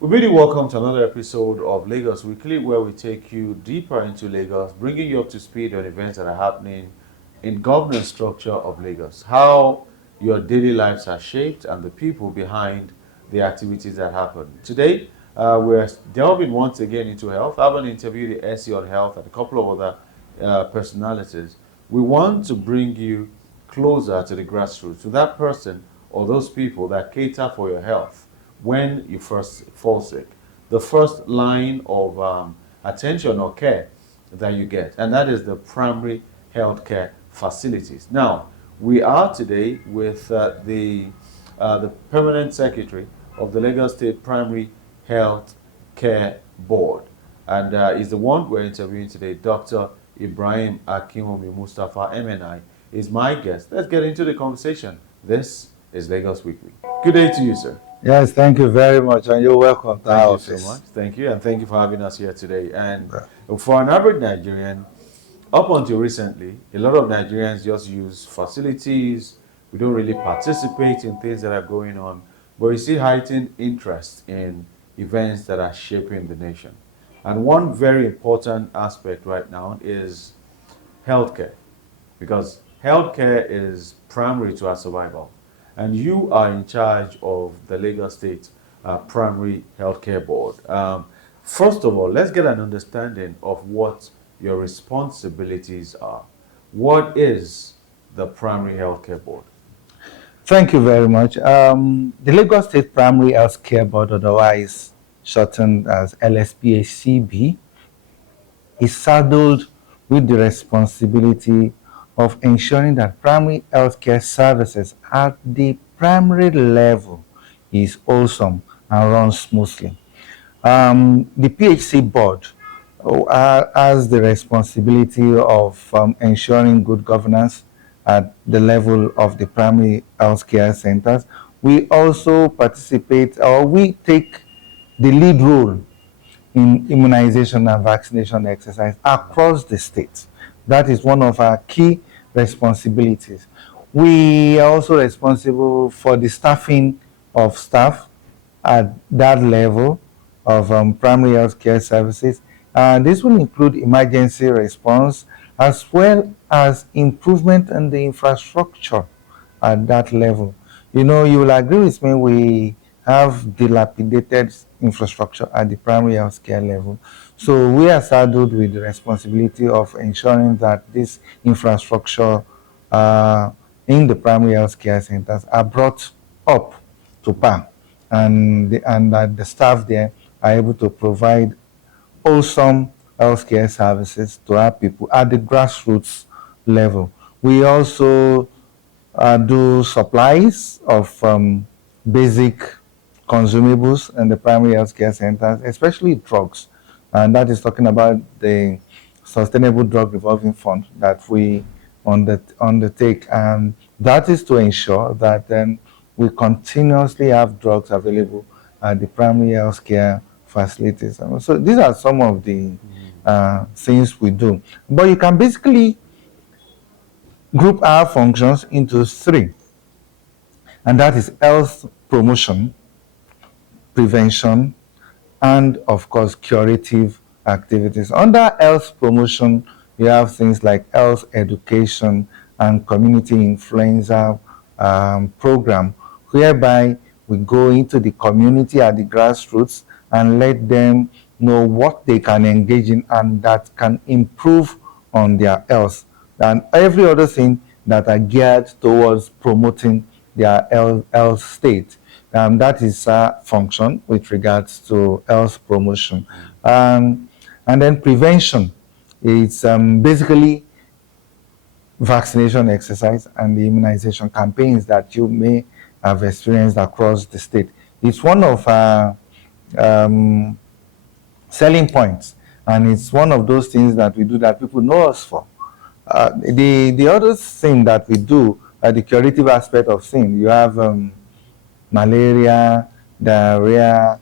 We really welcome to another episode of Lagos Weekly, where we take you deeper into Lagos, bringing you up to speed on events that are happening in governance structure of Lagos, how your daily lives are shaped, and the people behind the activities that happen. Today, we're delving once again into health. I haven't interviewed the SE on health and a couple of other personalities. We want to bring you closer to the grassroots, to that person or those people that cater for your health when you first fall sick. The first line of attention or care that you get, and that is the primary health care facilities. Now, we are today with the permanent secretary of the Lagos State Primary Health Care Board, and is the one we're interviewing today, Dr. Ibrahim Akimomi Mustafa, MNI, is my guest. Let's get into the conversation. This is Lagos Weekly. Good day to you, sir. Yes, thank you very much, and you're welcome to our office. Thank you so much. Thank you, and thank you for having us here today. And for an average Nigerian, up until recently, a lot of Nigerians just use facilities. We don't really participate in things that are going on, but we see heightened interest in events that are shaping the nation. And one very important aspect right now is healthcare, because healthcare is primary to our survival. And you are in charge of the Lagos State Primary Healthcare Board. First of all, let's get an understanding of what your responsibilities are. What is the Primary Healthcare Board? Thank you very much. The Lagos State Primary Healthcare Board, otherwise shortened as LSPHCB, is saddled with the responsibility of ensuring that primary healthcare services at the primary level is wholesome and runs smoothly. The PHC board has the responsibility of ensuring good governance at the level of the primary healthcare centers. We also participate, or we take the lead role in immunization and vaccination exercise across the state. That is one of our key responsibilities. We are also responsible for the staffing of staff at that level of primary health care services. This will include emergency response as well as improvement in the infrastructure at that level. You know, you will agree with me, we have dilapidated infrastructure at the primary health care level. So we are saddled with the responsibility of ensuring that this infrastructure in the primary health care centers are brought up to par, and that the staff there are able to provide wholesome healthcare services to our people at the grassroots level. We also do supplies of basic consumables in the primary healthcare centers, especially drugs. And that is talking about the Sustainable Drug Revolving Fund that we undertake. And that is to ensure that we continuously have drugs available at the primary healthcare facilities. So these are some of the things we do. But you can basically group our functions into three, and that is health promotion, prevention, and of course curative activities. Under health promotion, you have things like health education and community influencer program, whereby we go into the community at the grassroots and let them know what they can engage in and that can improve on their health, and every other thing that are geared towards promoting their health state. That is a function with regards to health promotion. And then prevention, it's basically vaccination exercise and the immunization campaigns that you may have experienced across the state. It's one of our selling points, and it's one of those things that we do that people know us for. The other thing that we do, the curative aspect of things, you have malaria, diarrhea,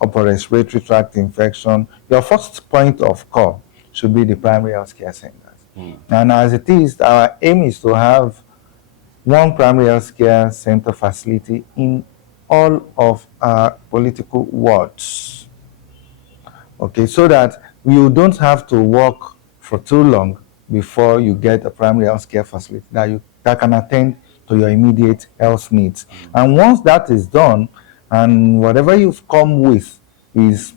upper respiratory tract infection. Your first point of call should be the primary health care centers. And as it is, our aim is to have one primary health care center facility in all of our political wards. Okay, so that you don't have to walk for too long before you get a primary health care facility that can attend to your immediate health needs. And once that is done, and whatever you've come with is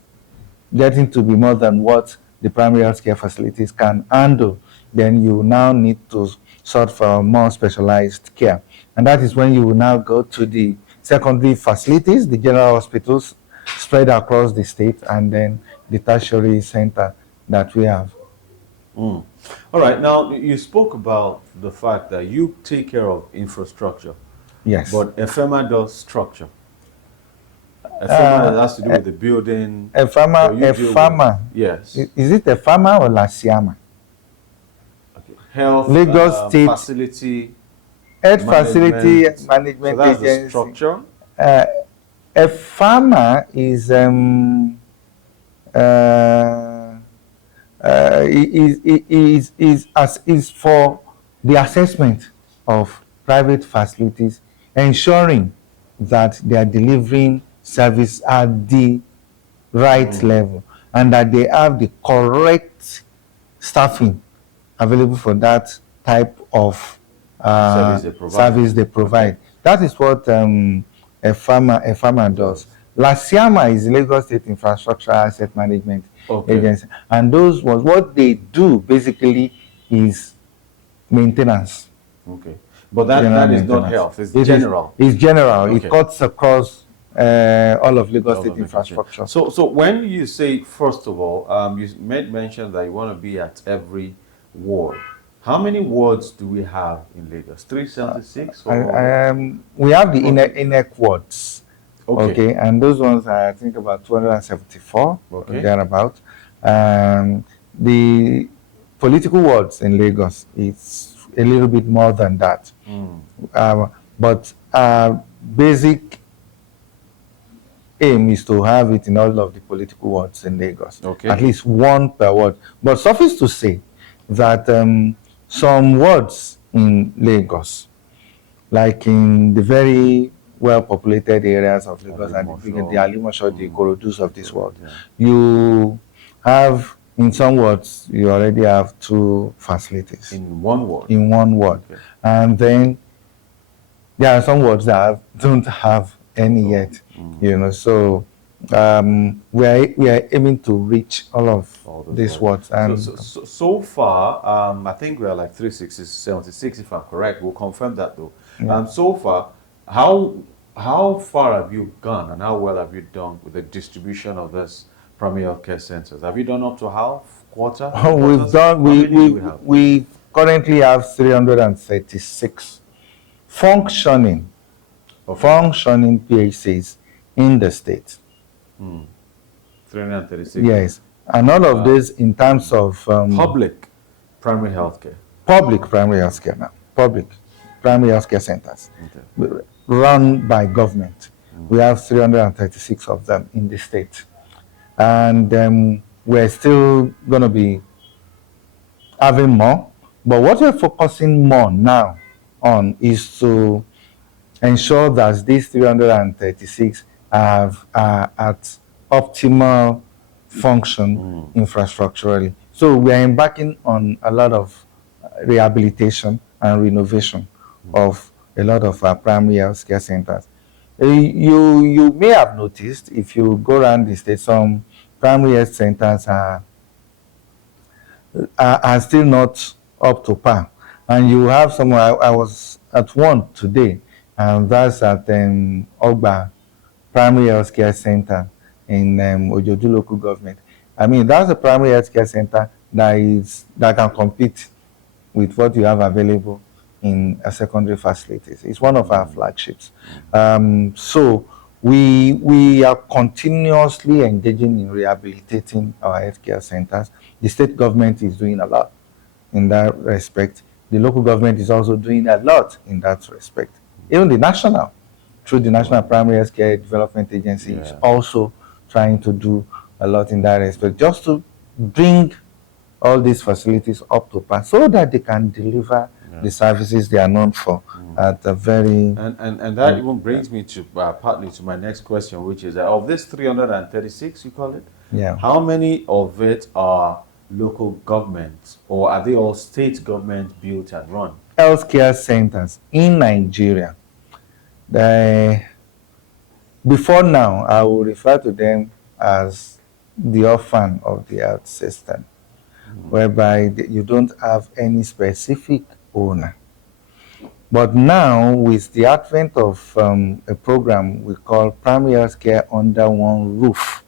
getting to be more than what the primary health care facilities can handle, then you now need to sort for more specialized care. And that is when you will now go to the secondary facilities, the general hospitals spread across the state, and then the tertiary center that we have. All right. Now, you spoke about the fact that you take care of infrastructure, Yes. but FEMA does structure. FEMA has to do with the building. A farmer, but you a deal with- farmer. Yes. Is it a farmer or Lasiama? Okay. Health Lagos State facility. Health Facility Management. Management So that's the Agency. structure. A farmer is is for the assessment of private facilities, ensuring that they are delivering service at the right level and that they have the correct staffing available for that type of service they provide. That is what a farmer does. LASIAMA is Lagos State Infrastructure Asset Management Agency, and those was what they do basically is maintenance. Okay, but that is not health. It's general. It's general. Okay. It cuts across all of Lagos State infrastructure. So when you say, first of all, you made mention that you want to be at every ward. How many wards do we have in Lagos? 376? We have the inner wards. Okay. And those ones are, I think, about 274, thereabout. The political wards in Lagos, it's a little bit more than that. But basic aim is to have it in all of the political wards in Lagos. At least one per ward. But suffice to say that some wards in Lagos, like in the very well-populated areas of Lagos and the Alimosho, the Korodus of this world, you have, in some wards, you already have 2 facilities. In one ward? In one ward. Okay. And then there are some wards that don't have any yet, so we are aiming to reach all of these wards. And so far, I think we are like 376, if I'm correct. We'll confirm that though. Yeah. So far, how far have you gone and how well have you done with the distribution of this primary health care centers? Have you done up to half, quarter? We've done. We currently have 336 functioning PHCs in the state. 336. Yes, and all of this in terms of public primary health care. Public primary health care now. Public primary health care centers run by government. We have 336 of them in the state, and we're still going to be having more. But what we're focusing more now on is to ensure that these 336 are at optimal function infrastructurally. So we are embarking on a lot of rehabilitation and renovation of a lot of our primary health care centers. You may have noticed, if you go around the state, some primary health centers are still not up to par. And you have some, I was at one today, and that's at Ogba Primary Health Care Center in Ojodu local government. I mean, that's a primary health care center that can compete with what you have available in a secondary facilities. It's one of our flagships. So we are continuously engaging in rehabilitating our healthcare centers. The state government is doing a lot in that respect. The local government is also doing a lot in that respect. Even the national, through the National Primary Health Care Development Agency, is also trying to do a lot in that respect, just to bring all these facilities up to par so that they can deliver the services they are known for at a very And that even brings me to partly to my next question, which is of this 336, you call it, yeah. how many of it are local governments, or are they all state government built and run? Healthcare centers in Nigeria. The, before now, I will refer to them as the orphan of the health system, whereby you don't have any specific owner. But now, with the advent of a program we call primary health care under one roof,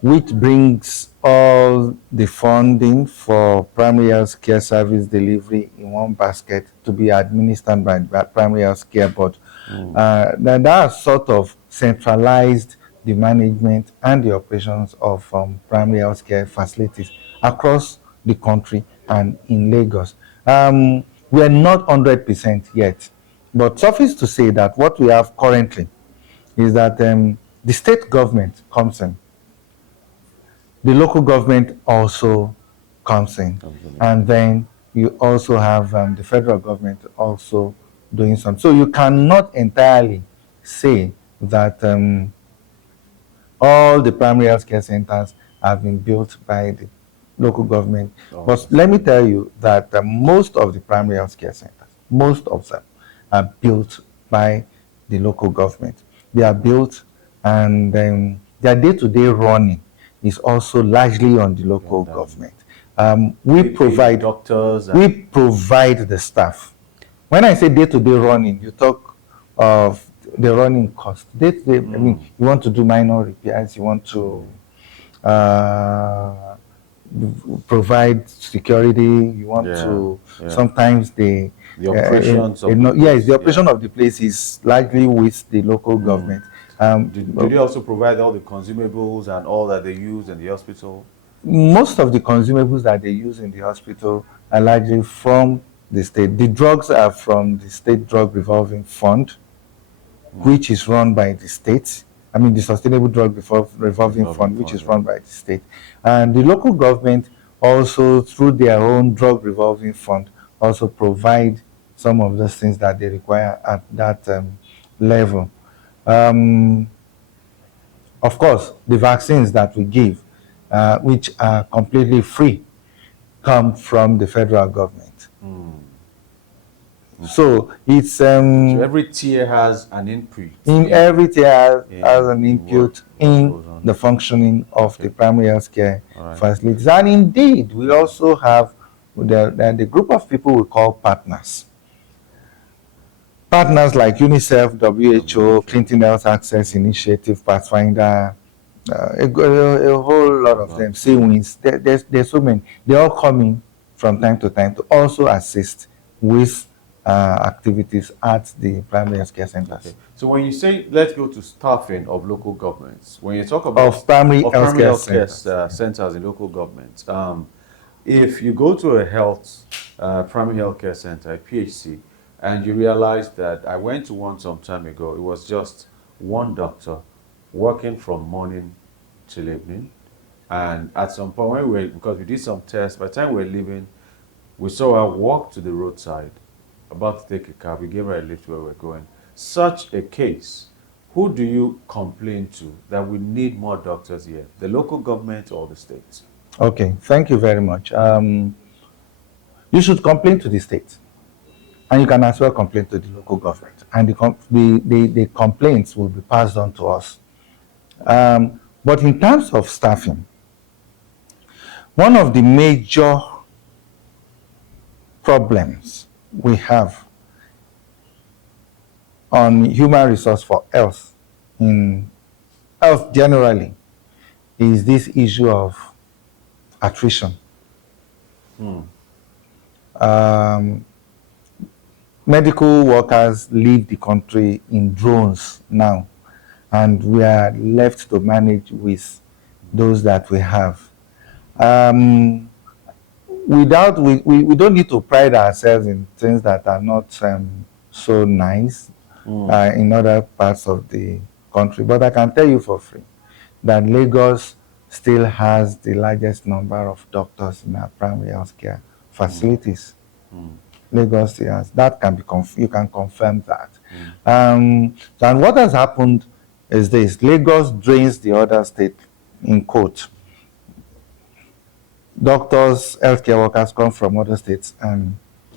which brings all the funding for primary health care service delivery in one basket to be administered by the primary health care board. That has sort of centralized the management and the operations of primary health care facilities across the country and in Lagos. We are not 100% yet, but suffice to say that what we have currently is that the state government comes in, the local government also comes in, and then you also have the federal government also doing some. So you cannot entirely say that all the primary health care centers have been built by the local government. Oh, But let me tell you that most of the primary health care centers, most of them are built by the local government. They are built, and their day-to-day running is also largely on the local government. We provide doctors. We provide the staff. When I say day-to-day running, you talk of the running cost. Day-to-day, I mean, you want to do minor repairs, you want to provide security, you want to sometimes the operations of the yes, the operation of the place is largely with the local government. Do they also provide all the consumables and all that they use in the hospital? Most of the consumables that they use in the hospital are largely from the state. The drugs are from the State Drug Revolving Fund, which is run by the state. I mean, the Sustainable Drug Revolving Fund, which is run by the state. And the local government also, through their own drug revolving fund, also provide some of those things that they require at that level. Of course, the vaccines that we give, which are completely free, come from the federal government. So it's so every tier has an input. Every tier has an input in the functioning of the primary health care facilities. And indeed, we also have the group of people we call partners. Partners like UNICEF, WHO, Clinton Health Access Initiative, Pathfinder, a whole lot of them, CWINS. There's so many. They all come in from time to time to also assist with activities at the primary health care centers. Okay. So when you say let's go to staffing of local governments, when you talk about primary health care centers in local governments, if you go to a primary health care center, a PHC, and you realize that I went to one some time ago, it was just one doctor working from morning till evening, and at some point because we did some tests, by the time we were leaving, we saw her walk to the roadside, about to take a cab. We gave her a lift where we're going. Such a case, who do you complain to that we need more doctors here? The local government or the states? Okay, thank you very much. You should complain to the state, and you can as well complain to the local government, and the complaints will be passed on to us. But in terms of staffing, one of the major problems we have on human resource for health, in health generally, is this issue of attrition. Medical workers leave the country in drones now, and we are left to manage with those that we have. We don't need to pride ourselves in things that are not so nice in other parts of the country. But I can tell you for free that Lagos still has the largest number of doctors in our primary health care facilities. Lagos, yes, that can be you can confirm that. And what has happened is this: Lagos drains the other state. In quote, doctors, healthcare workers come from other states and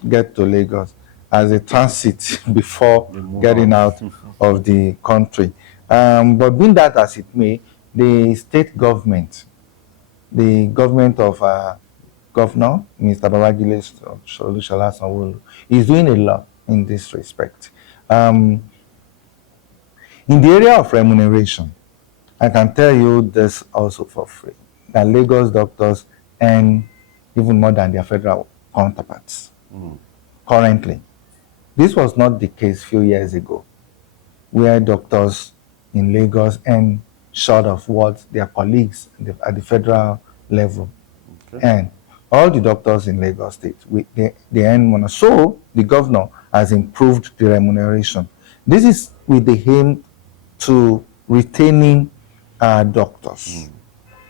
get to Lagos as a transit before They move getting on. out of the country. But being that as it may, the state government, the government of Governor Mr. Babajide Shola Sanwo-Olu, is doing a lot in this respect. Um, in the area of remuneration, I can tell you this also for free, that Lagos doctors earn even more than their federal counterparts currently. This was not the case a few years ago, where doctors in Lagos earn short of what their colleagues at the federal level earn. All the doctors in Lagos State, they earn money. So the governor has improved the remuneration. This is with the aim to retaining doctors.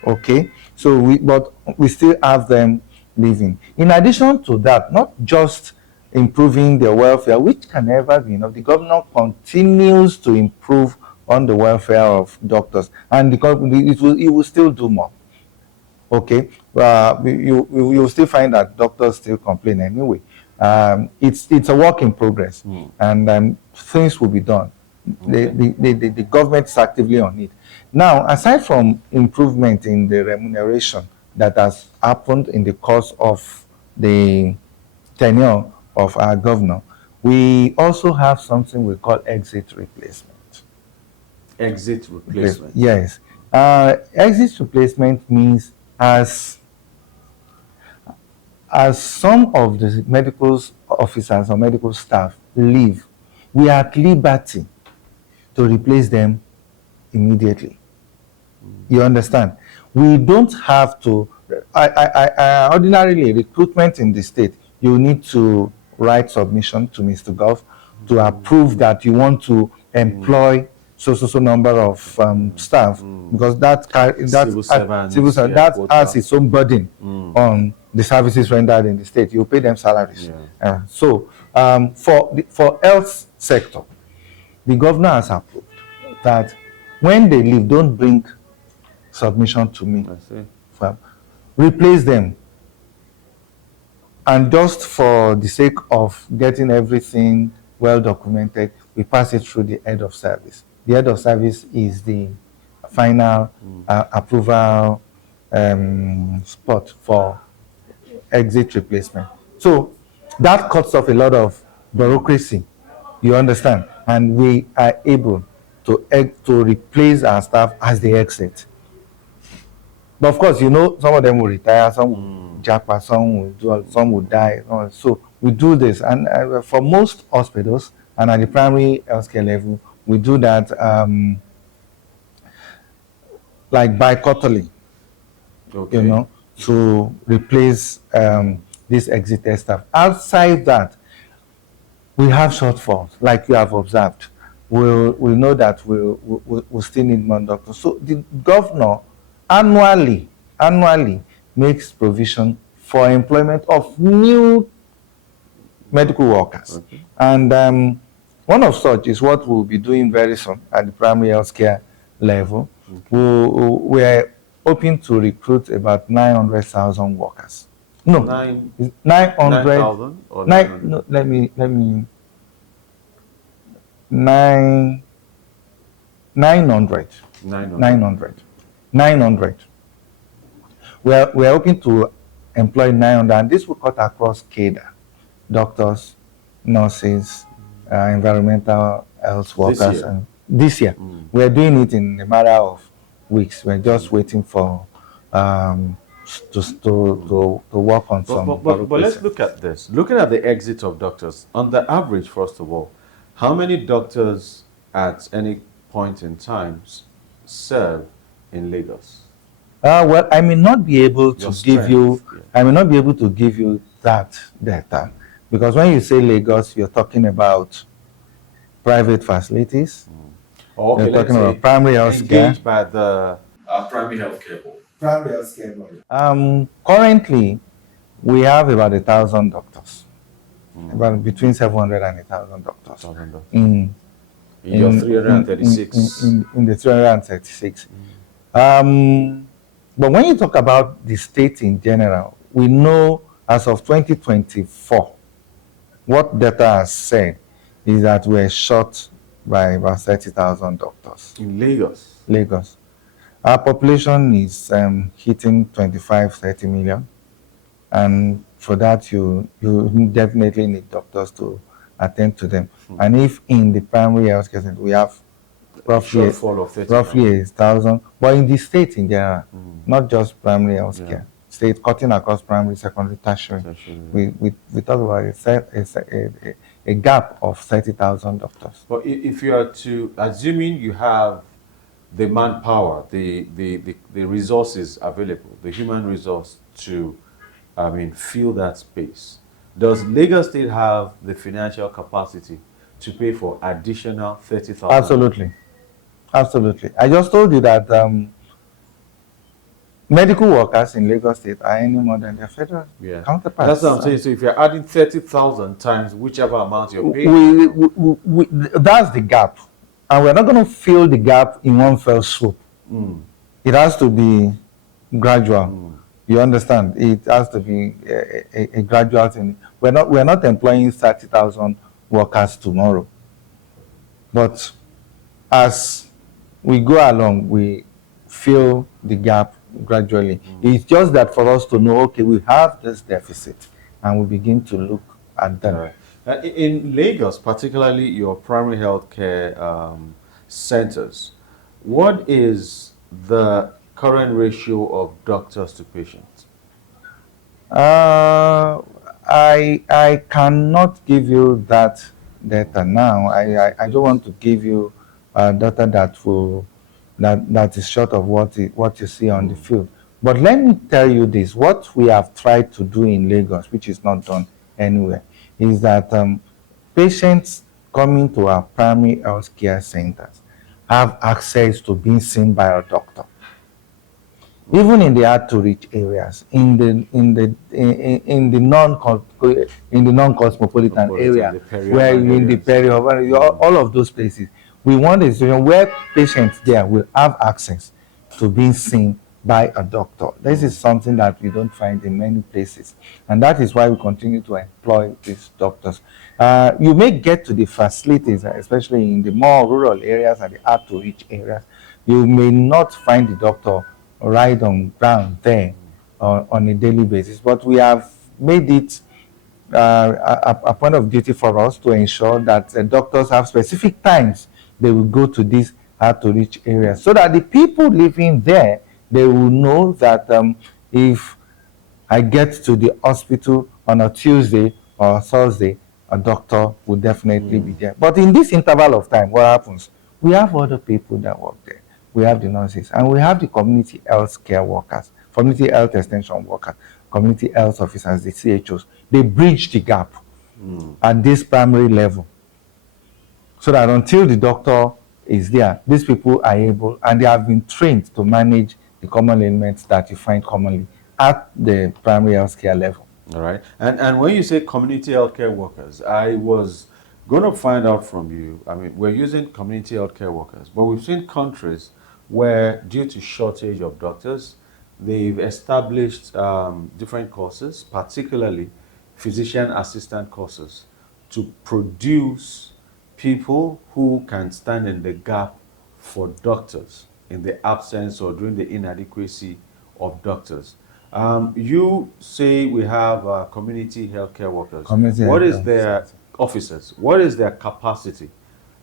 Okay, so but we still have them living. In addition to that, not just improving their welfare, which can never be enough, the governor continues to improve on the welfare of doctors, and it will still do more. Okay, you still find that doctors still complain anyway. It's a work in progress, and things will be done. Okay. The government is actively on it. Now, aside from improvement in the remuneration that has happened in the course of the tenure of our governor, we also have something we call exit replacement. Exit replacement. Yes. Exit replacement means as some of the medical officers or medical staff leave, we are at liberty to replace them immediately. You understand? We don't have to. Ordinarily, recruitment in the state, you need to write submission to Mr. Gov to approve that you want to employ so number of staff, because Civil servants, civil yeah, that quota. has its own burden on the services rendered in the state. You pay them salaries. So for health sector, the governor has approved that when they leave, don't bring submission to me. I see. Replace them. And just for the sake of getting everything well documented, we pass it through the head of service. The head of service is the final approval spot for exit replacement. So that cuts off a lot of bureaucracy, you understand, and we are able to replace our staff as they exit. But of course, some of them will retire, some will japa, some will die. So we do this, and for most hospitals and at the primary healthcare level, we do that like bi-quarterly. Okay. To replace this exited staff. Outside that, we have shortfalls, like you have observed. We know that we'll still need more doctors. So the governor annually makes provision for employment of new medical workers. And one of such is what we'll be doing very soon at the primary healthcare level. We're hoping to recruit about 900,000 workers. No, 900. 9,000 or 900? No, let me 900. 900. We're hoping to employ 900, and this will cut across cadre, doctors, nurses, environmental health workers. And this year, we're doing it in a matter of weeks. We're just waiting for to work on some. But let's look at this. Looking at the exit of doctors, on the average, first of all, how many doctors at any point in time serve in Lagos? Well, I may not be able to give you. I may not be able to give you that data, because when you say Lagos, you're talking about private facilities. Okay, you're talking about primary health care. Engaged by the primary healthcare board. Primary healthcare board. Currently, we have about 1,000 doctors. about between 700 and 1,000 doctors 1,000 doctors. in In your 336. in the 336. But when you talk about the state in general, we know as of 2024, what data has said is that we're short by about 30,000 doctors. In Lagos. Lagos. Our population is hitting 25, 30 million. And for that, you definitely need doctors to attend to them. And if in the primary health care center, we have roughly Shortfall of 30,000. 1,000, but in the state in general, not just primary health care, state cutting across primary, secondary, tertiary, we talk about a gap of 30,000 doctors. But if you are to, assuming you have the manpower, the resources available, the human resource to, fill that space, does Lagos State have the financial capacity to pay for additional 30,000? Absolutely. Absolutely. I just told you that medical workers in Lagos State are any more than their federal counterparts. That's what I'm saying. So if you're adding 30,000 times whichever amount you're paying, that's the gap. And we're not going to fill the gap in one fell swoop. It has to be gradual. You understand? It has to be a gradual thing. We're not employing 30,000 workers tomorrow. But as we go along, we fill the gap gradually. It's just that for us to know, okay, we have this deficit, and we begin to look at them. In Lagos, particularly your primary health care centers, what is the current ratio of doctors to patients? I cannot give you that data now. I don't want to give you data that is short of what you see on the field. But let me tell you this: what we have tried to do in Lagos, which is not done anywhere, is that patients coming to our primary health care centers have access to being seen by a doctor. Even in the hard to reach areas, in the non-cosmopolitan area, where in the peri-urban, all of those places, we want a situation where patients there will have access to being seen by a doctor. This is something that we don't find in many places, and that is why we continue to employ these doctors. You may get to the facilities, especially in the more rural areas and the hard to reach areas. You may not find the doctor right on ground there on a daily basis, but we have made it a point of duty for us to ensure that doctors have specific times they will go to these hard to reach areas, so that the people living there, they will know that if I get to the hospital on a Tuesday or a Thursday, a doctor will definitely be there. But in this interval of time, what happens? We have other people that work there. We have the nurses, and we have the community health care workers, community health extension workers, community health officers, the CHOs. They bridge the gap at this primary level, so that until the doctor is there, these people are able, and they have been trained to manage the common ailments that you find commonly at the primary health care level. All right. And when you say community healthcare workers, I was going to find out from you. We're using community healthcare workers, but we've seen countries where, due to shortage of doctors, they've established different courses, particularly physician assistant courses, to produce people who can stand in the gap for doctors in the absence or during the inadequacy of doctors. You say we have community healthcare workers. What is their officers? What is their capacity?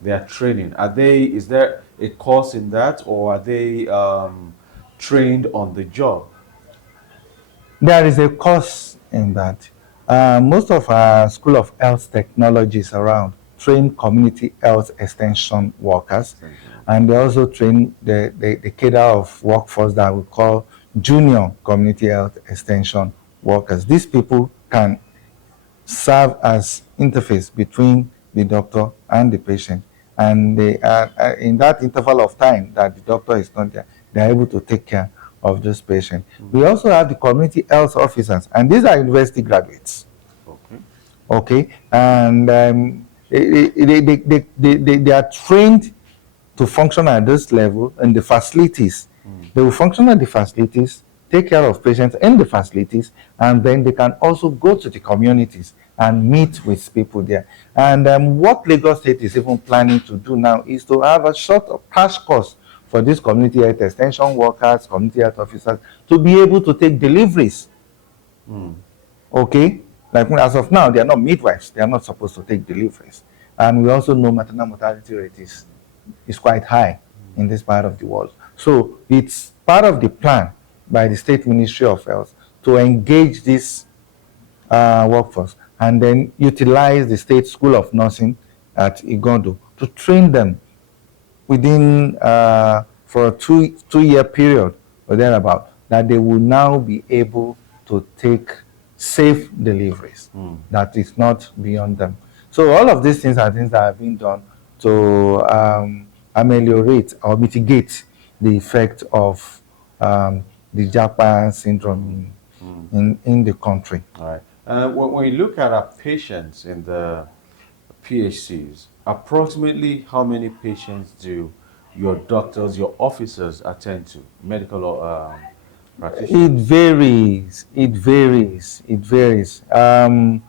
Their training? Is there a course in that, or are they trained on the job? There is a course in that. Most of our School of Health Technologies around train community health extension workers, and they also train the cadre of workforce that we call junior community health extension workers. These people can serve as interface between the doctor and the patient, and they are in that interval of time that the doctor is not there, they are able to take care of this patient. We also have the community health officers, and these are university graduates. Okay. Okay, and they are trained to function at this level in the facilities. They will function at the facilities, take care of patients in the facilities, and then they can also go to the communities and meet with people there. And what Lagos State is even planning to do now is to have a short crash course for these community health extension workers, community health officers, to be able to take deliveries. Okay, like as of now, they are not midwives. They are not supposed to take deliveries, and we also know maternal mortality rate is quite high in this part of the world. So it's part of the plan by the State Ministry of Health to engage this workforce and then utilize the State School of Nursing at Igondo to train them within for a two-year period or thereabout, that they will now be able to take safe deliveries. That is not beyond them. So all of these things are things that have been done to ameliorate or mitigate the effect of the Japan syndrome in the country. All right. When you look at our patients in the PHCs, approximately how many patients do your doctors, your officers attend to, medical It practitioners? varies. It varies. It varies. I'll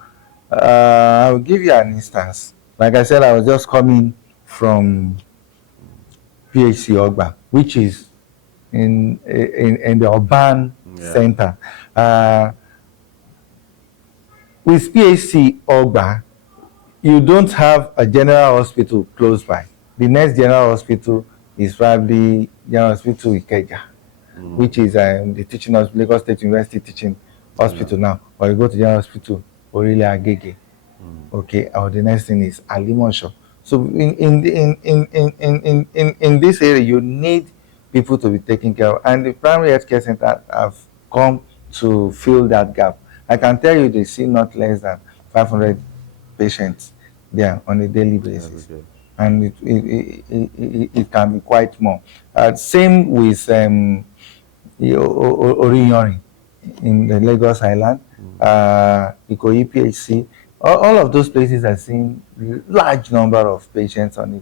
give you an instance. Like I said, I was just coming from PHC Ogba, which is in the urban Yeah. center. Uh, with PHC Ogba, you don't have a general hospital close by. The next general hospital is probably General Hospital Ikeja, which is the teaching hospital, Lagos State University teaching Yeah. hospital now. Or you go to General Hospital Orile Agege. Okay, or the next thing is Alimosho. So in this area, you need people to be taken care of, and the primary health care center have come to fill that gap. I can tell you they see not less than 500 patients there on a daily Every basis, day. and it can be quite more. Same with Oriyorin in the Lagos Island, Ikoyi PHC. All of those places are seeing large number of patients on a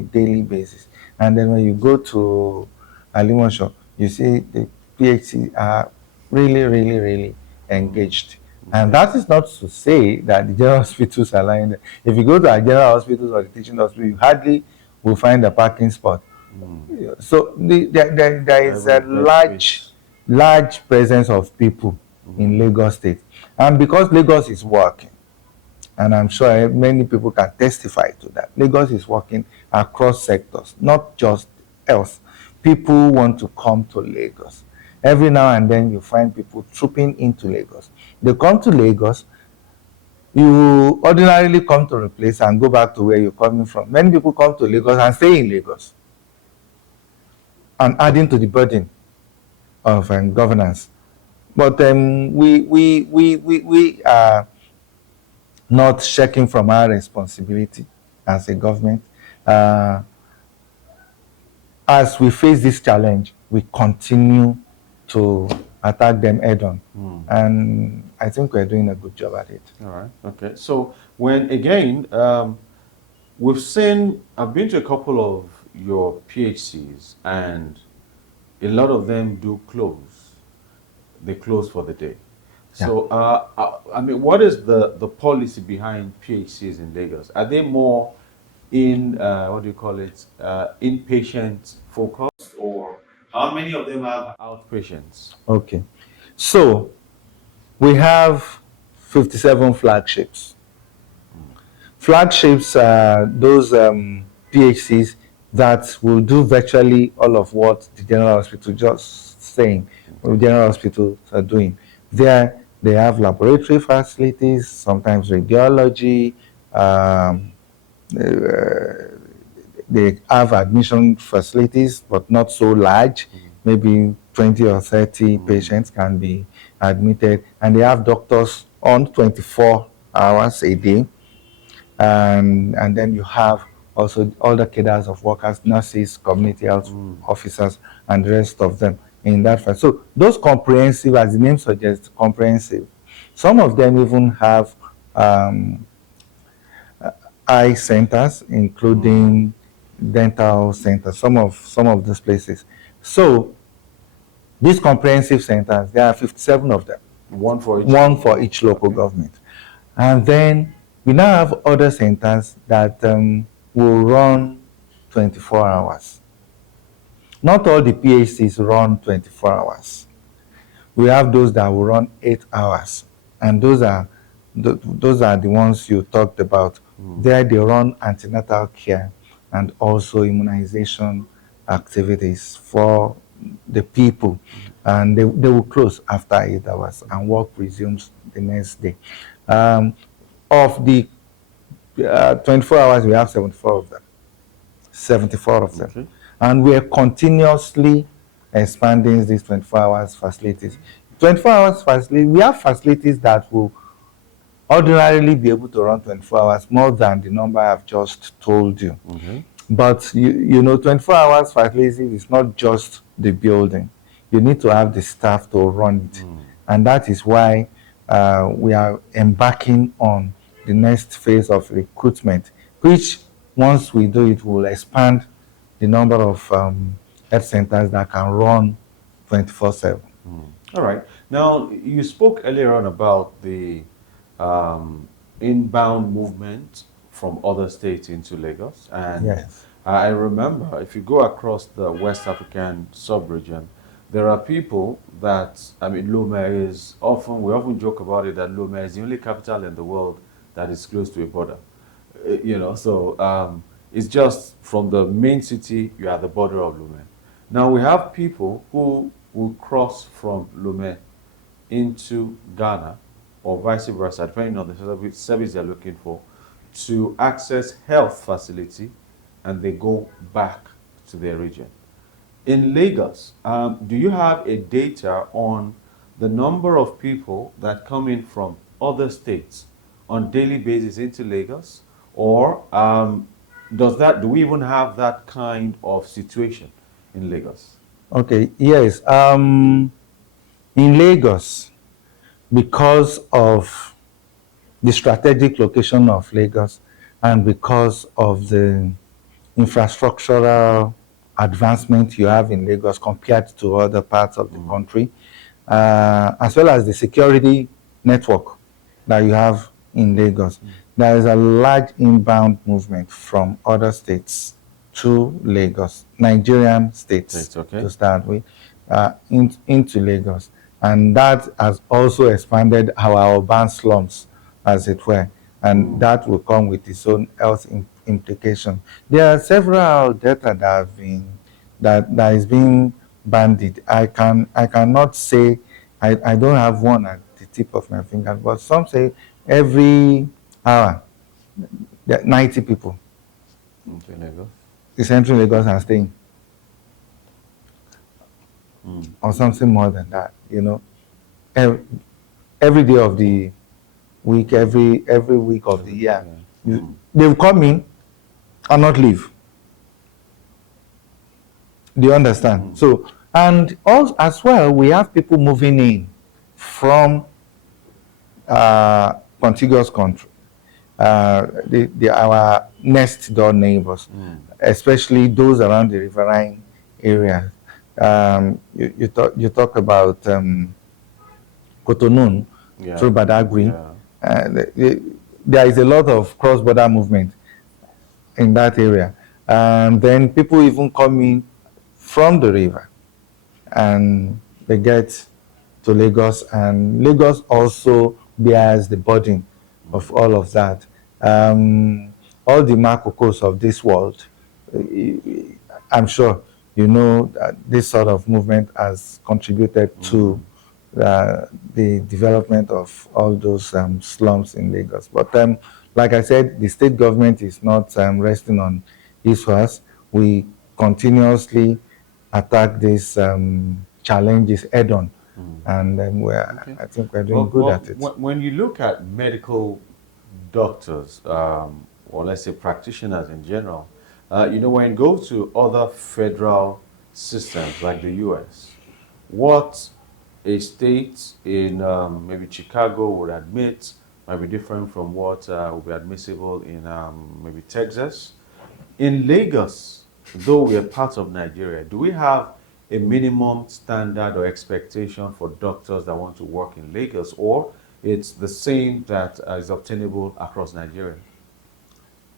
daily basis. And then when you go to Alimosho, you see the PHC are really engaged. And Okay. that is not to say that the general hospitals are lying there. If you go to our general hospitals or the teaching hospital, you hardly will find a parking spot. So there is a Even bed space. large presence of people in Lagos State. And because Lagos is working, and I'm sure many people can testify to that, Lagos is working across sectors, not just health. People want to come to Lagos. Every now and then you find people trooping into Lagos. They come to Lagos, you ordinarily come to a place and go back to where you're coming from. Many people come to Lagos and stay in Lagos, and adding to the burden of governance. But we are not shirking from our responsibility as a government. Uh, as we face this challenge, we continue to attack them head on. And I think we're doing a good job at it. All right. Okay. So when again, we've seen, I've been to a couple of your PHCs, and a lot of them do close. They close for the day. Yeah. So, I mean, what is the policy behind PHCs in Lagos? Are they more in, what do you call it, inpatient focused, or how many of them have outpatients? Okay. So we have 57 flagships. Flagships are those PHCs that will do virtually all of what the general hospital just saying, what the general hospitals are doing. There, they have laboratory facilities, sometimes radiology, they have admission facilities, but not so large. Maybe 20 or 30 patients can be admitted, and they have doctors on 24 hours a day. And then you have also all the cadres of workers, nurses, community health officers, and the rest of them in that fact. So those comprehensive, as the name suggests, comprehensive. Some of them even have um, eye centers, including dental centers, some of these places. So these comprehensive centers, there are 57 of them, One for each one for local. each local Okay. government. And then we now have other centers that will run 24 hours. Not all the PHCs run 24 hours. We have those that will run 8 hours, and those are the ones you talked about. There they run antenatal care and also immunization activities for the people, and they will close after 8 hours, and work resumes the next day. Um, of the 24 hours, we have 74 of them. Okay. And we are continuously expanding these 24 hours facilities. 24 hours facility, we have facilities that will ordinarily be able to run 24 hours more than the number I've just told you. Okay. But you know, 24 hours facility is not just the building. You need to have the staff to run it. And that is why we are embarking on the next phase of recruitment, which once we do it, will expand the number of health centers that can run 24/7. All right. Now, you spoke earlier on about the um, inbound movement from other states into Lagos. And Yes. I remember if you go across the West African sub-region, there are people that, I mean, Lome is often, we often joke about it that Lome is the only capital in the world that is close to a border. So it's just from the main city, you are at the border of Lome. Now we have people who will cross from Lome into Ghana or vice versa, depending on the service they're looking for, to access health facility, and they go back to their region. In Lagos, do you have a data on the number of people that come in from other states on daily basis into Lagos, or do we even have that kind of situation in Lagos? Okay. Yes. In Lagos, because of the strategic location of Lagos and because of the infrastructural advancement you have in Lagos compared to other parts of the country, as well as the security network that you have in Lagos. There is a large inbound movement from other states to Lagos, Nigerian states States, okay. to start with, into Lagos. And that has also expanded our urban slums, as it were. And that will come with its own health implication. There are several data that have been that is being bandied. I cannot say I don't have one at the tip of my finger, but some say every hour there are 90 people Okay, Lagos. is entering Lagos and staying, or something more than that. You know, every, every day of the week, every week of the year, Yeah. they will come in and not leave. Do you understand? So, and also as well, we have people moving in from contiguous country, our next door neighbors, especially those around the riverine area. You talk about Cotonou Yeah. through Badagry. Yeah. There is a lot of cross-border movement in that area, and then people even come in from the river, and they get to Lagos, and Lagos also bears the burden of all of that. All the Makokos of this world, I'm sure you know that this sort of movement has contributed to the development of all those slums in Lagos. But like I said, the state government is not resting on its horse. We continuously attack these challenges head on, and Okay. I think we're doing Well, good at it. when you look at medical doctors, or let's say practitioners in general, when you go to other federal systems like the US, what a state in maybe Chicago would admit might be different from what will be admissible in maybe Texas. In Lagos, though we are part of Nigeria, do we have a minimum standard or expectation for doctors that want to work in Lagos, or it's the same that is obtainable across Nigeria?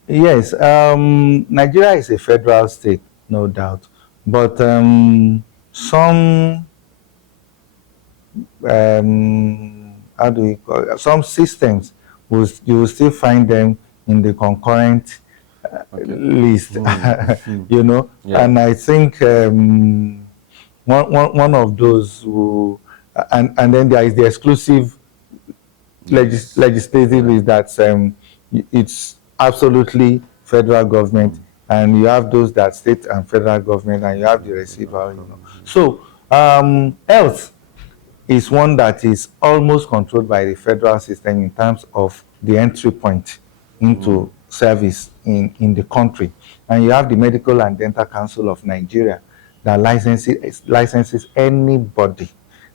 Yes, Nigeria is a federal state, no doubt, but some how do we call it? Some systems you will still find them in the concurrent Okay. list, Mm. you know. Yeah. And I think one of those who, and then there is the exclusive List. legislative Yeah. is that it's absolutely federal government, Mm. and you have those that state and federal government, and you have the receiver, you know. So health is one that is almost controlled by the federal system in terms of the entry point Mm. into service in the country. And you have the Medical and Dental Council of Nigeria that licenses anybody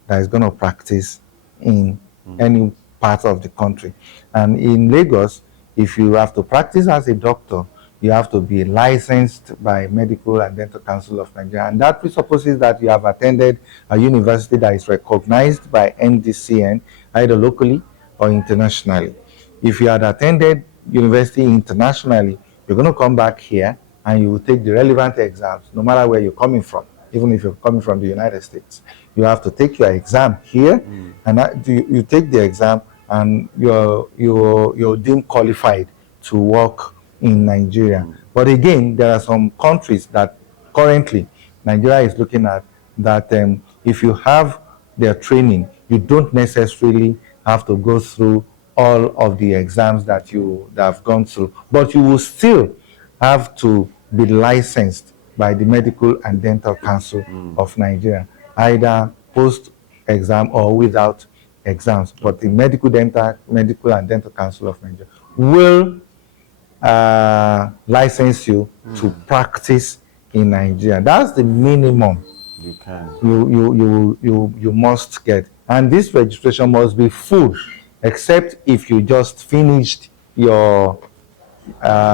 that is going to practice in Mm. any part of the country. And in Lagos, if you have to practice as a doctor, you have to be licensed by Medical and Dental Council of Nigeria. And that presupposes that you have attended a university that is recognized by NDCN, either locally or internationally. If you had attended university internationally, you're going to come back here and you will take the relevant exams, no matter where you're coming from, even if you're coming from the United States. You have to take your exam here, Mm. and you take the exam, and you're deemed qualified to work in Nigeria. Mm. But again, there are some countries that currently Nigeria is looking at that if you have their training, you don't necessarily have to go through all of the exams that have gone through, but you will still have to be licensed by the Medical and Dental Council Mm. of Nigeria, either post exam or without exams. But the Okay. Medical and Dental Council of Nigeria will license you to Mm. practice in Nigeria. That's the minimum You can. you must get. And this registration must be full, except if you just finished your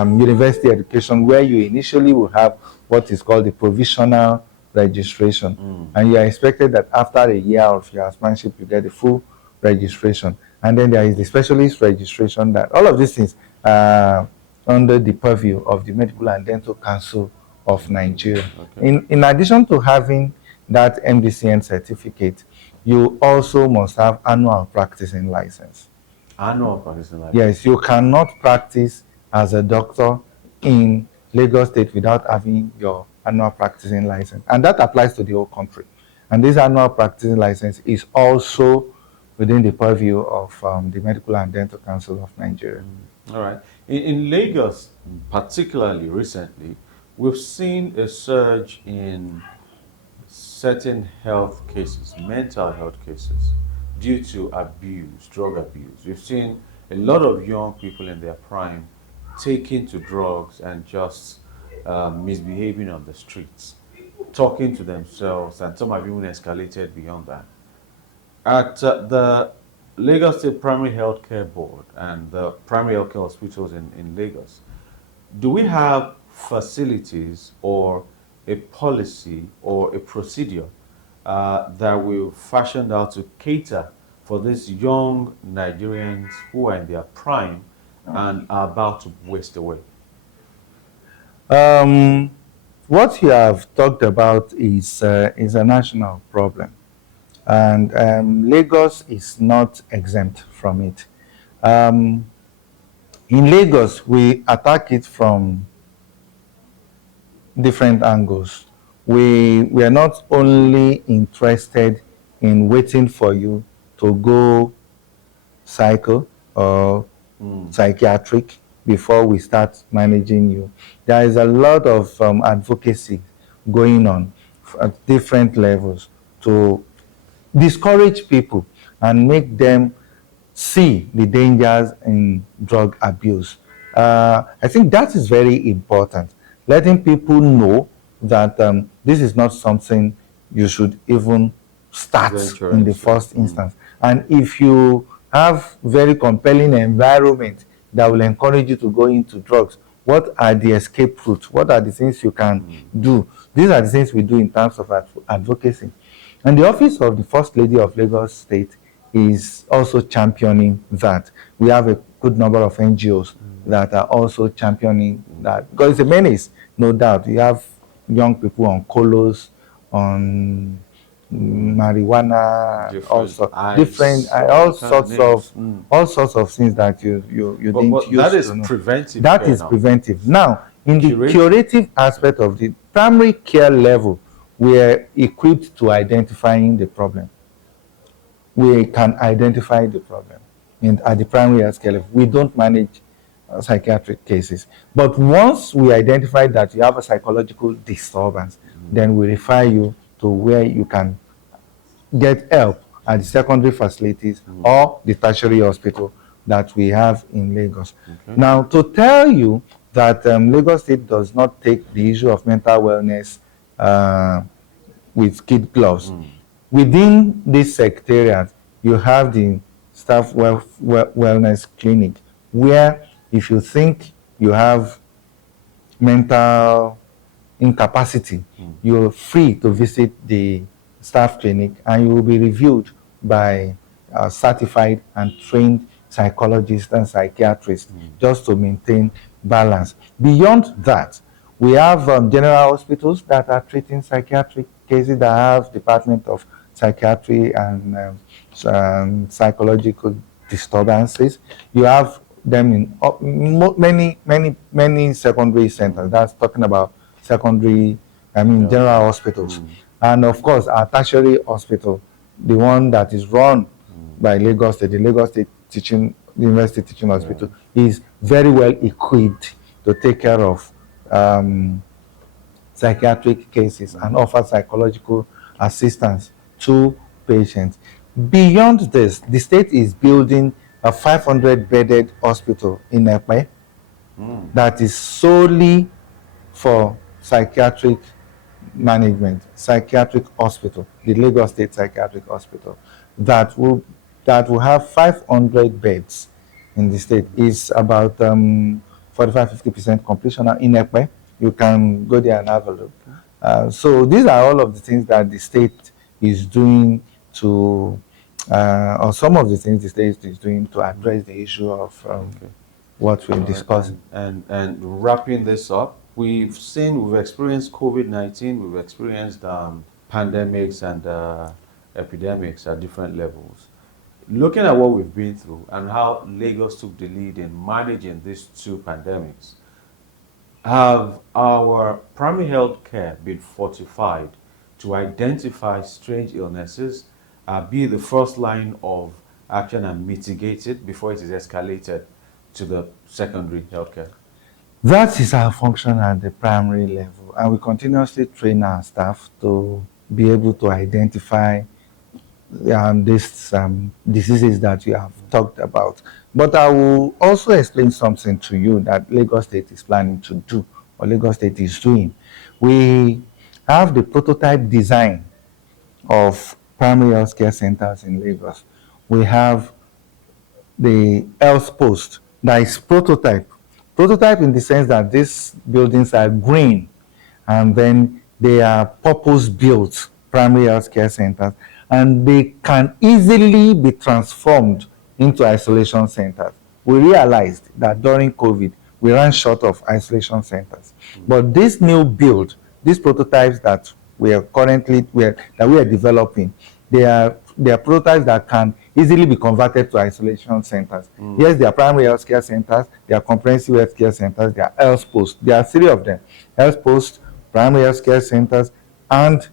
university education, where you initially will have what is called the provisional registration. Mm. And you are expected that after a year of your housemanship, you get the full registration. And then there is the specialist registration, that all of these things are under the purview of the Medical and Dental Council of Nigeria. Okay. In addition to having that MDCN certificate, you also must have annual practicing license. Annual practicing license. Yes, you cannot practice as a doctor in Lagos State without having your annual practicing license. And that applies to the whole country. And this annual practicing license is also within the purview of the Medical and Dental Council of Nigeria. All right. In Lagos, particularly recently, we've seen a surge in certain health cases, mental health cases, due to abuse, drug abuse. We've seen a lot of young people in their prime taking to drugs and just misbehaving on the streets, talking to themselves, and some have even escalated beyond that. At the Lagos State Primary Healthcare Board and the primary healthcare hospitals in Lagos, do we have facilities or a policy or a procedure that will fashioned out to cater for these young Nigerians who are in their prime and are about to waste away? Um, what you have talked about is a national problem, and Lagos is not exempt from it. Um, in Lagos, we attack it from different angles. We are not only interested in waiting for you to go cycle or Mm. psychiatric before we start managing you. There is a lot of advocacy going on at different levels to discourage people and make them see the dangers in drug abuse. I think that is very important. Letting people know that this is not something you should even start Venture in the into. first instance. And if you have very compelling environment that will encourage you to go into drugs. What are the escape routes? What are the things you can do? These are the things we do in terms of advocacy. And the office of the First Lady of Lagos State is also championing that. We have a good number of NGOs that are also championing that, because it's a menace, no doubt. You have young people on colos, on marijuana, Different also different, eyes, all kind of names. all sorts of things that you didn't But that used is to know. preventive That care is now. preventive. Now, in the Curative. curative aspect of the primary care level, we are equipped to identifying the problem. We can identify the problem at the primary health care level. We don't manage psychiatric cases. But once we identify that you have a psychological disturbance, then we refer you to where you can get help at the secondary facilities or the tertiary hospital that we have in Lagos. Okay. Now, to tell you that Lagos State does not take the issue of mental wellness with kid gloves. Within this secretariat, you have the staff wellness clinic, where if you think you have mental incapacity, you're free to visit the staff clinic and you will be reviewed by certified and trained psychologists and psychiatrists just to maintain balance. Beyond that, we have general hospitals that are treating psychiatric cases that have Department of Psychiatry and psychological disturbances. You have them in many secondary centers. That's talking about secondary, general hospitals. And of course, our tertiary hospital, the one that is run by Lagos State, the Lagos State the University Teaching Hospital, is very well equipped to take care of psychiatric cases and offer psychological assistance to patients. Beyond this, the state is building a 500-bedded hospital in Epe that is solely for psychiatric management, psychiatric hospital, the Lagos State Psychiatric Hospital, that will have 500 beds in the state. Is about 45-50% completion in Epe. You can go there and have a look. So these are all of the things that the state is doing to, or some of the things the state is doing to address the issue of what we're discussing. And wrapping this up, we've experienced COVID-19, we've experienced pandemics and epidemics at different levels. Looking at what we've been through and how Lagos took the lead in managing these two pandemics, have our primary health care been fortified to identify strange illnesses, be the first line of action and mitigate it before it is escalated to the secondary healthcare? That is our function at the primary level, and we continuously train our staff to be able to identify these diseases that we have talked about. But I will also explain something to you that Lagos State is planning to do, or Lagos State is doing. We have the prototype design of primary health care centers in Lagos. We have the health post that is prototype. Prototype in the sense that these buildings are green and then they are purpose-built primary health care centers, and they can easily be transformed into isolation centers. We realized that during COVID, we ran short of isolation centers. But this new build, these prototypes that we are developing, they are prototypes that can easily be converted to isolation centers. Yes, they are primary health care centers, they are comprehensive health care centers, they are health posts. There are three of them: health posts, primary health care centers, and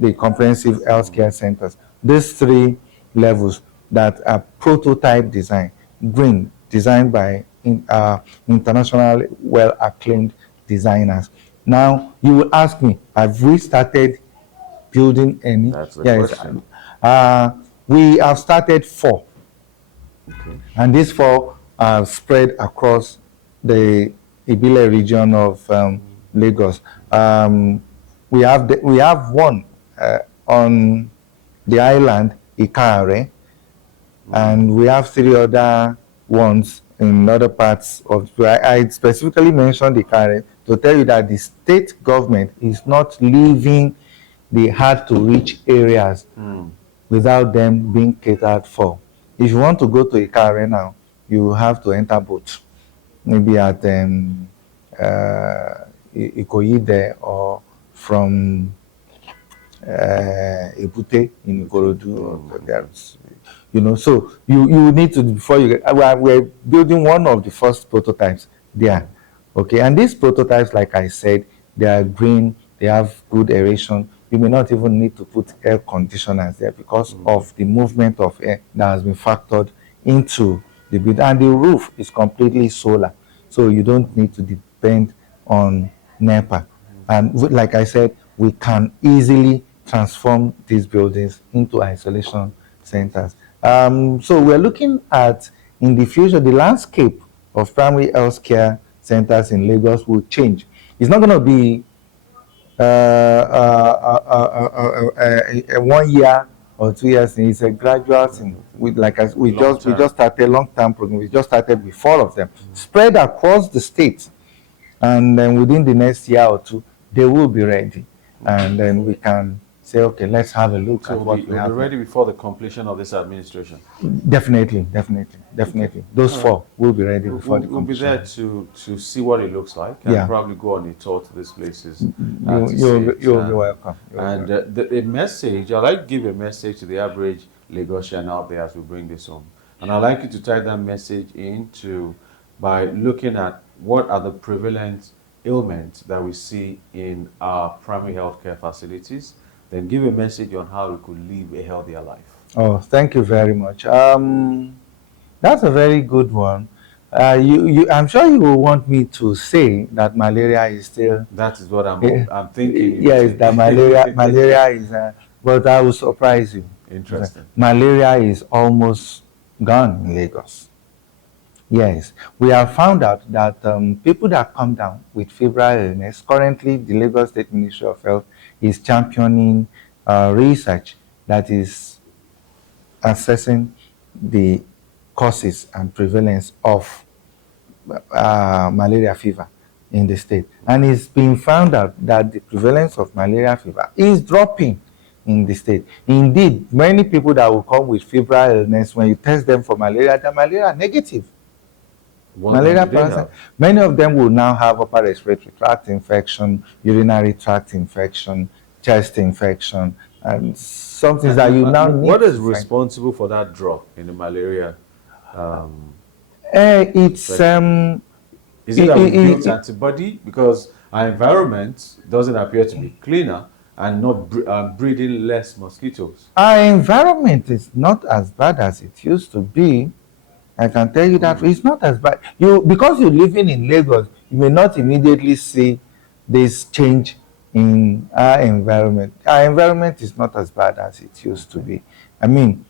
the comprehensive health care centers. These three levels that are prototype design, green, designed by international well acclaimed designers. Now, you will ask me, have we started building any? That's the Yes. question. We have started 4. Okay. And these 4 are spread across the Ibile region of Lagos. We have one on the island Ikare, and we have 3 other ones in other parts of. I specifically mentioned the current to tell you that the state government is not leaving the hard to reach areas without them being catered for. If you want to go to Ikare now, you have to enter boat, maybe at Ikoyi there, or from Ebute in Ikorodu, or there's, so you need to, before you get, we're building one of the first prototypes there. Okay, and these prototypes, like I said, they are green, they have good aeration. You may not even need to put air conditioners there because of the movement of air that has been factored into the build. And the roof is completely solar, so you don't need to depend on NEPA. And like I said, we can easily transform these buildings into isolation centers. So we're looking at, in the future, the landscape of primary health care centers in Lagos will change. It's not going to be a 1 year or 2 years thing. It's a gradual thing. We just started long-term program. We just started with 4 of them, spread across the state, and then within the next year or two, they will be ready, and then we can say, okay, let's have a look at what we have. We'll be ready before the completion of this administration. Definitely. Those 4 will be ready before the We'll be completion. there to see what it looks like, and probably go on a tour to these places. You'll be welcome. The message, I'd like to give a message to the average Lagosian out there as we bring this home. And I'd like you to type that message into by looking at what are the prevalent ailments that we see in our primary healthcare facilities. Then give a message on how we could live a healthier life. Oh, thank you very much. That's a very good one. I'm sure you will want me to say that malaria is still. That is what I'm thinking. Yes, that malaria is, but I will surprise you. Interesting. Malaria is almost gone in Lagos. Yes, we have found out that people that come down with febrile illness, currently the Lagos State Ministry of Health is championing research that is assessing the causes and prevalence of malaria fever in the state. And it's been found out that the prevalence of malaria fever is dropping in the state. Indeed, many people that will come with febrile illness, when you test them for malaria, they're malaria negative. Malaria parasite. Many of them will now have upper respiratory tract infection, urinary tract infection, chest infection, and something that you now need. What is responsible for that drop in the malaria? It's is it that we built antibody because our environment doesn't appear to be cleaner and not breeding less mosquitoes? Our environment is not as bad as it used to be. I can tell you that it's not as bad. Because you're living in Lagos, you may not immediately see this change in our environment. Our environment is not as bad as it used to be. I mean,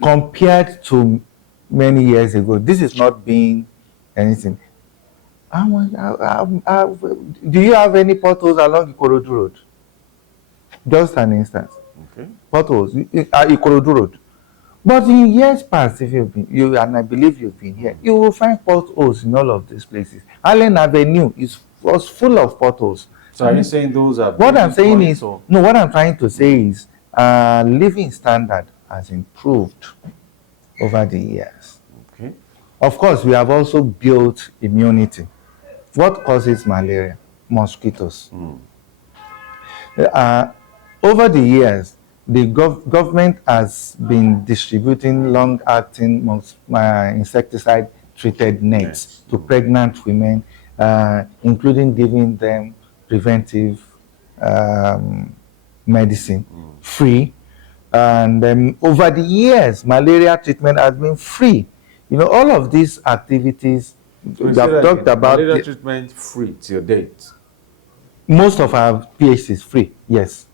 compared to many years ago, this is not being anything. Do you have any potholes along Ikorodu Road? Just an instance. Okay. Potholes, Ikorodu Road. But in years past, if you've been, and I believe you've been here, you will find potholes in all of these places. Allen Avenue was full of potholes. So are you saying those are? What I'm saying is, no, what I'm trying to say is, living standard has improved over the years. Okay. Of course, we have also built immunity. What causes malaria? Mosquitoes. Over the years, the government has been distributing long-acting insecticide-treated nets to pregnant women, including giving them preventive medicine free. And over the years, malaria treatment has been free. All of these activities we have talked about. Malaria treatment free till date. Most of our PHCs free, yes.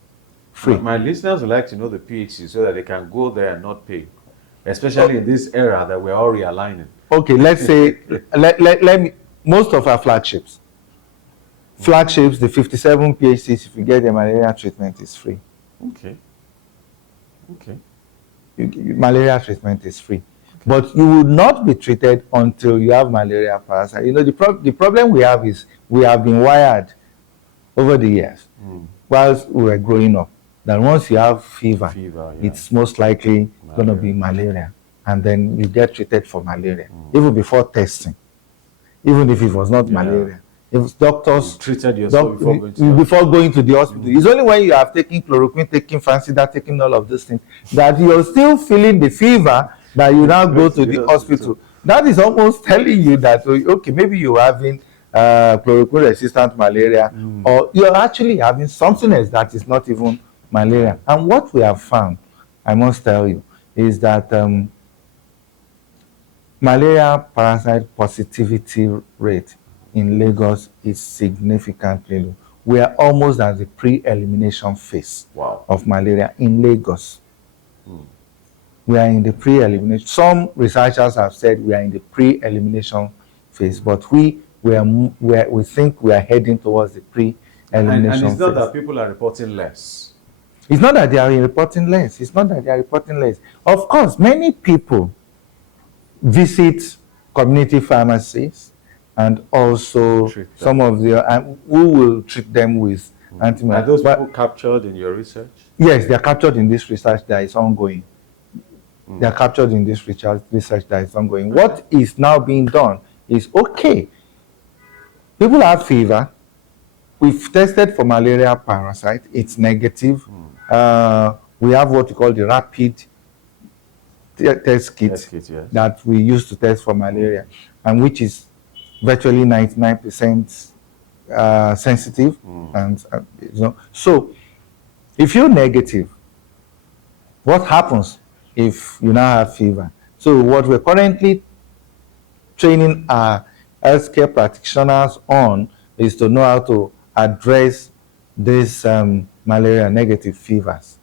Free. My listeners would like to know the PHC so that they can go there and not pay, especially in this era that we're all realigning. Okay, let's say, let me, most of our flagships, the 57 PHCs, if you get the malaria treatment, is free. Okay. Malaria treatment is free. But you will not be treated until you have malaria parasite. You know, the problem we have is we have been wired over the years, whilst we were growing up, that once you have fever, Yeah. it's most likely going to be malaria. And then you get treated for malaria, even before testing, even if it was not malaria. If doctors treated yourself before going to before going to the hospital, it's only when you have taken chloroquine, taking Fansidar, taking all of those things, that you're still feeling the fever, that you now go to the hospital. That is almost telling you that, okay, maybe you're having chloroquine resistant malaria, or you're actually having something else that is not even malaria. And what we have found, I must tell you, is that malaria parasite positivity rate in Lagos is significantly low. We are almost at the pre-elimination phase of malaria in Lagos. We are in the pre-elimination. Some researchers have said we are in the pre-elimination phase, but we think we are heading towards the pre-elimination phase. And it's not that people are reporting less. It's not that they are reporting less. It's not that they are reporting less. Of course, many people visit community pharmacies and also some of the who will treat them with antibiotics. Are those people captured in your research? Yes, they are captured in this research that is ongoing. They are captured in this research that is ongoing. What is now being done is, okay, people have fever. We've tested for malaria parasite. It's negative. We have what we call the rapid test kit, that we use to test for malaria, and which is virtually 99% sensitive. And so if you're negative, what happens if you now have fever? So what we're currently training our healthcare practitioners on is to know how to address these malaria negative fevers.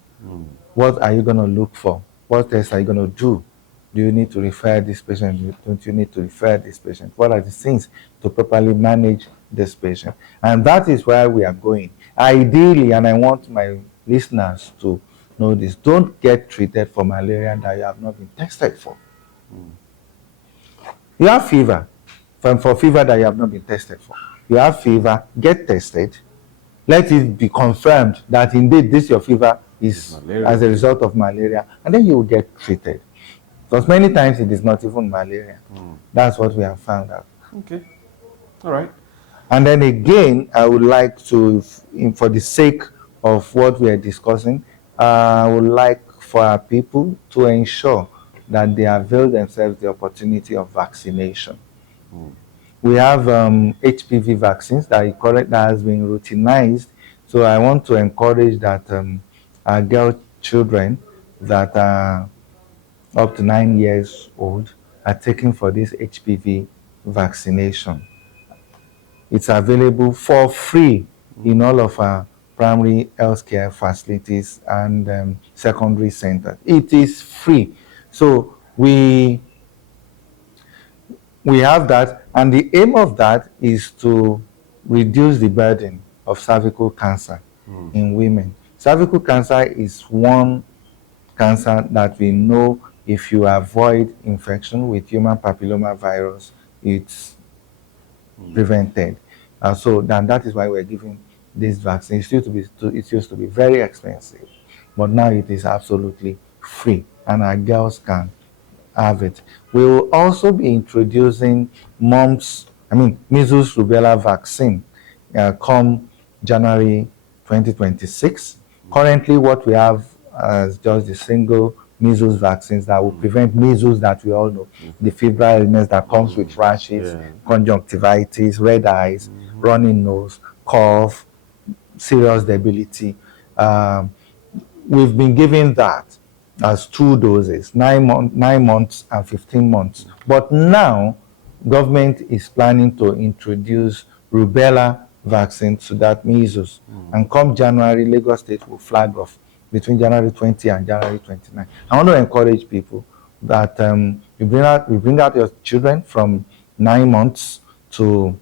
What are you going to look for? What tests are you going to do? Do you need to refer this patient? Don't you need to refer this patient? What are the things to properly manage this patient? And that is where we are going. Ideally, and I want my listeners to know this, don't get treated for malaria that you have not been tested for. You have fever, for fever that you have not been tested for. You have fever, get tested. Let it be confirmed that indeed this your fever is as a result of malaria, and then you will get treated. Because many times it is not even malaria. That's what we have found out. Okay. All right. And then again, I would like to, for the sake of what we are discussing, I would like for our people to ensure that they avail themselves the opportunity of vaccination. We have HPV vaccines that has been routinized. So I want to encourage that our girl children that are up to 9 years old are taking for this HPV vaccination. It's available for free in all of our primary healthcare facilities and secondary centers. It is free. So we have that, and the aim of that is to reduce the burden of cervical cancer in women. Cervical cancer is one cancer that we know, if you avoid infection with human papilloma virus, it's prevented. So then that is why we're giving this vaccine. It used to be very expensive, but now it is absolutely free, and our girls can have it. We will also be introducing measles, rubella vaccine come January 2026. Currently, what we have is just the single measles vaccines that will prevent measles that we all know, the febrile illness that comes with rashes, conjunctivitis, red eyes, running nose, cough, serious debility. We've been giving that as 2 doses, 9 months and 15 months. But now, government is planning to introduce rubella vaccine to that measles. And come January, Lagos State will flag off between January 20 and January 29. I want to encourage people that you bring out your children from 9 months to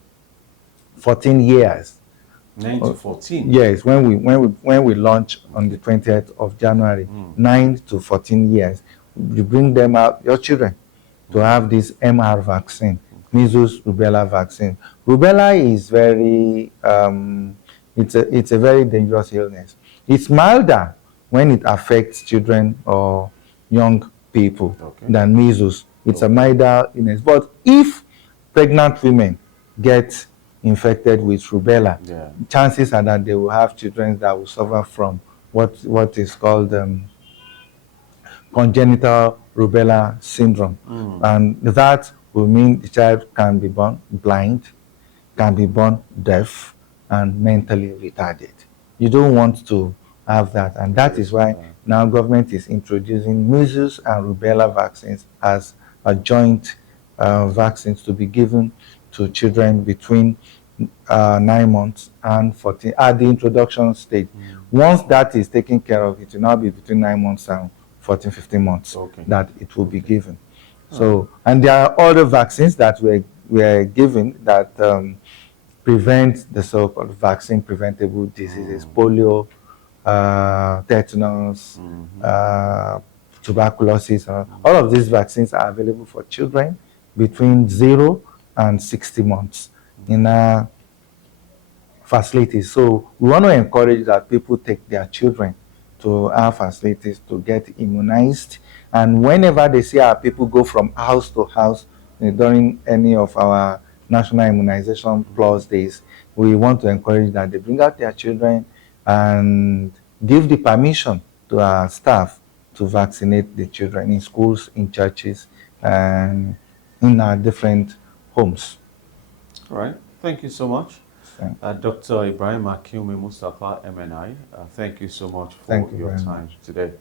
14 years. 9 to 14? Yes, when we launch on the 20th of January, 9 to 14 years, you bring them out, your children, to have this MR vaccine, measles rubella vaccine. Rubella is very it's a very dangerous illness. It's milder when it affects children or young people Okay. than measles. It's a Okay. milder illness. But if pregnant women get infected with rubella, Yeah. chances are that they will have children that will suffer from what is called congenital rubella syndrome. Mm. And that will mean the child can be born blind, can be born deaf, and mentally retarded. You don't want to have that. And that is Yes. why now government is introducing measles and rubella vaccines as a joint vaccines to be given to children between 9 months and 14 at the introduction stage. Mm. Once that is taken care of, it will now be between 9 months and 14, 15 months Okay. that it will be Okay. given. All right. So, and there are other vaccines that were given that prevent the so-called vaccine preventable diseases, polio, tetanus, tuberculosis. All of these vaccines are available for children between 0 and 60 months in facilities. So we want to encourage that people take their children to our facilities to get immunized. And whenever they see our people go from house to house during any of our national immunization plus days, we want to encourage that they bring out their children and give the permission to our staff to vaccinate the children in schools, in churches, and in our different homes. All right. Thank you so much. So, Dr. Ibrahim Akinwumi Mustafa, MNI, thank you so much for thank you your very time much. today.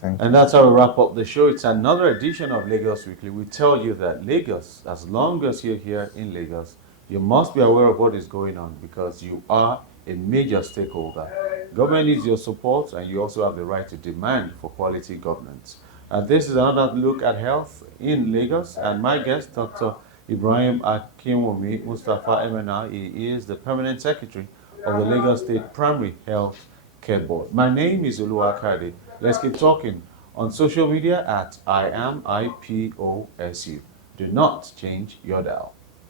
Thank And you. that's how we wrap up the show. It's another edition of Lagos Weekly. We tell you that Lagos, as long as you're here in Lagos, you must be aware of what is going on because you are a major stakeholder. Government needs your support, and you also have the right to demand for quality governance. And this is another look at health in Lagos. And my guest, Dr. Ibrahim Akinwumi Mustafa MNI, he is the permanent secretary of the Lagos State Primary Health Care Board. My name is Oluwakade. Let's keep talking on social media at IamIPOSU. Do not change your dial.